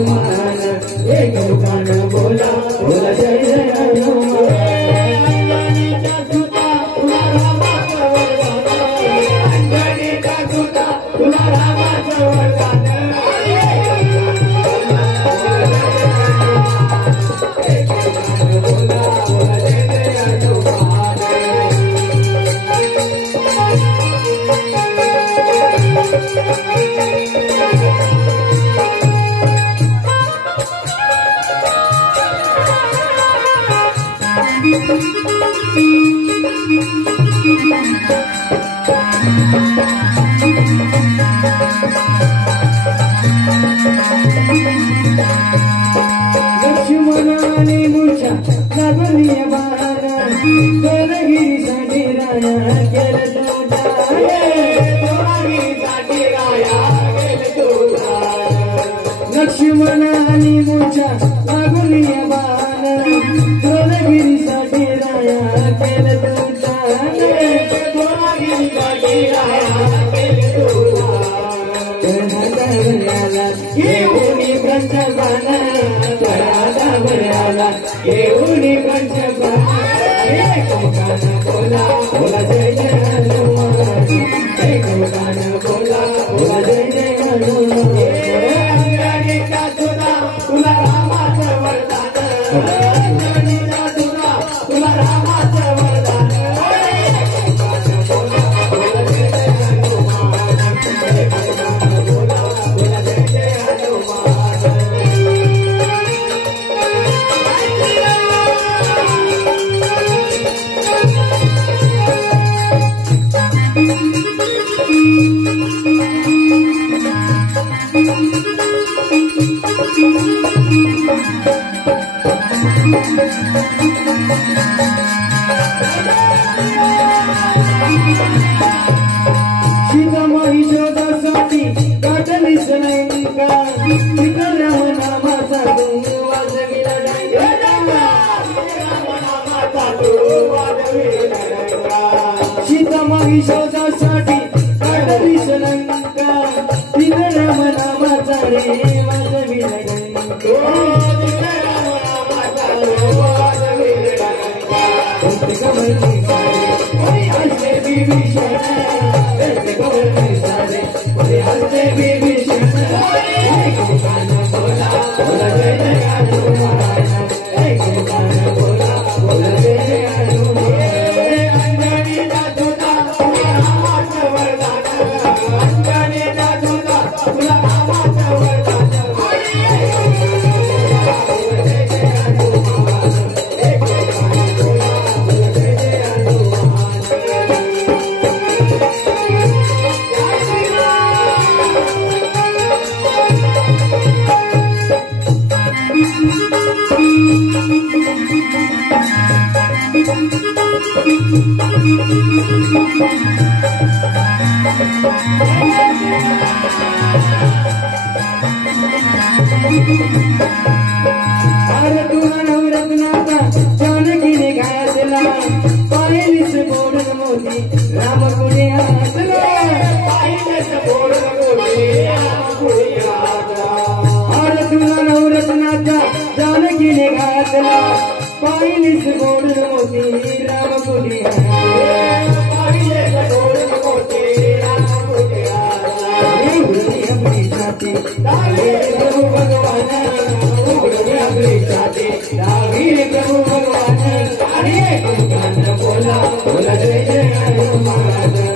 एक दुकान बोला बोला जय जय लक्ष्मणाने मुळच्या लागली बारा देवगिरीसाठी राया गेला लक्ष्मणाने मुळच्या लागली बारा देवगिरीसाठी राया गेला येऊनी पंचबाना परादा बऱ्याला येऊनी पंचबाना एक दुकान बोला बोला जय जय हनुमान एक दुकान बोला बोला जय जय हनुमान अंगणीचा तुला तुला रामाचं वरदान अंगणीचा तुला तुला रामाचं वरदान सीतामाई शोधासाठी काढली सनैनिका सीताराम नामाचा डोंगर वाजविला सीतामाई शोधासाठी काढली सनैनिका सीताराम नामाचा रे वाजविला अरे तुला नवरत्नाचा जानकीने घातला पाहिलीस गोड मोती राम कोणी हातला पाहिलीस गोड मोती राम कोणी हातला अरे तुला नवरत्नाचा जानकीने घातला पाहिलीस गोड मोती राम कोणी हातला पाहिलीस गोड मोती राम कोणी हातला अपनी छाती डाले प्रभु भगवान प्रभु भगवान बोला बोला जय जय हनुमान।